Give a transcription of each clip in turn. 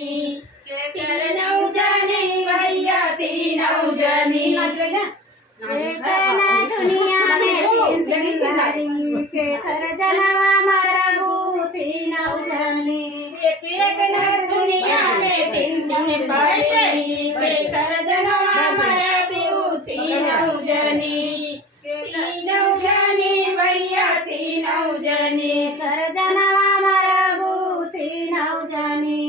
के कर नौजनी भैया तीन नौजनी ना दुनिया में दिलदारी के कर जनवा मरबूती नौजनी एक न दुनिया में तीन दिन पड़ी के कर जनवा मरबूती नौजनी तीन नौजनी भैया तीन नौजनी कर जनवा मरबूती नौजनी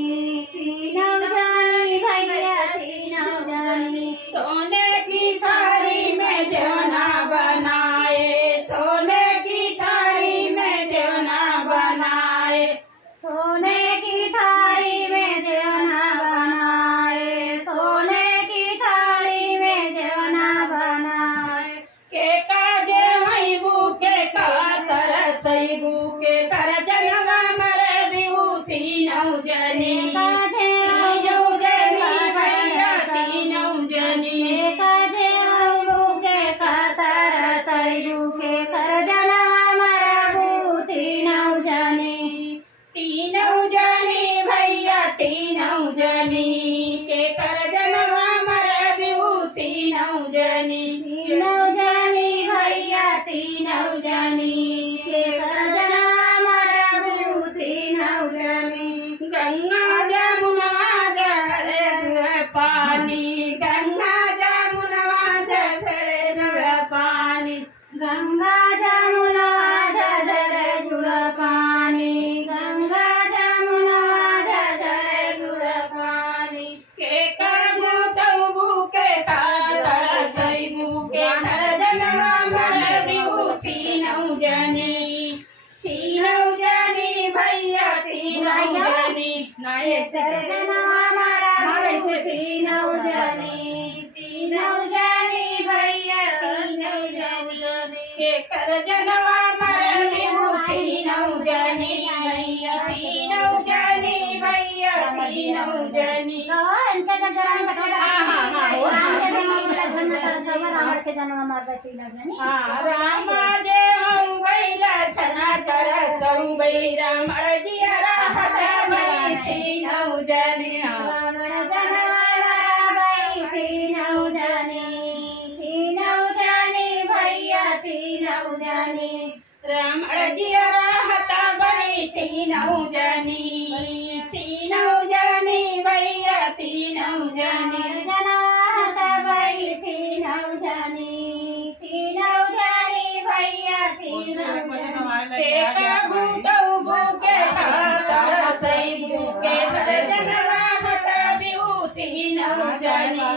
भैया तीन नौजनी सोने की थाली में जवना बनाए सोने की थाली में जवना बनाए सोने की थाली में जेवना बनाए सोने की थाली में जेवना बनाए के काजे मैबू के का तरसैबू के कर जनवा मरे बिहुती नौजनी काजे नौजनी भैया तीन नौजनी काजे मैबू के कातर सैयू के कर जनवा मरबूती नौजनी तीन नौजनी भैया तीन नौजनी के कर जनवा मरे बिहुती नौजनी नौजनी भैया तीन नौजनी के कर जनवा मरबूती नौजनी गंगा जमुना जल पानी गंगा जमुना जल पानी गंगा जमुना झझर जुड़ पानी गंगा जमुना झझर जुड़ पानी के कागो तबू के कातर सैबू के कर जनवा मर बिहुती नौजनी तीन नौजनी भैया तीन नौजनी नहीं ऐसे जनवा मरबूती नौजनी तीन नौजनी भैया तीन नौजनी के कर जनवा मर बिहुती नौजनी भैया तीन नौजनी भैया तीन नौजनी इनका जगरान बटवा हाँ, हाँ, हाँ, राम के जन्म वाला झंडा तर सब रावण के जन्म मरबती लगनी रामा जे हम बैला छना कर सौ बैरा मर्जिया राहत भई तीन नौजनी रावण जनवाला बाई तीन नौजनी भैया तीन नौजनी राम अर्जिया राहत भई तीन नौजनी भैया तीन नौजनी जनात बाई तीन नौजनी भैया तीन नौजनी के कागू तबू के कातर सैबू के कर जनवा हत बिहुती नौजनी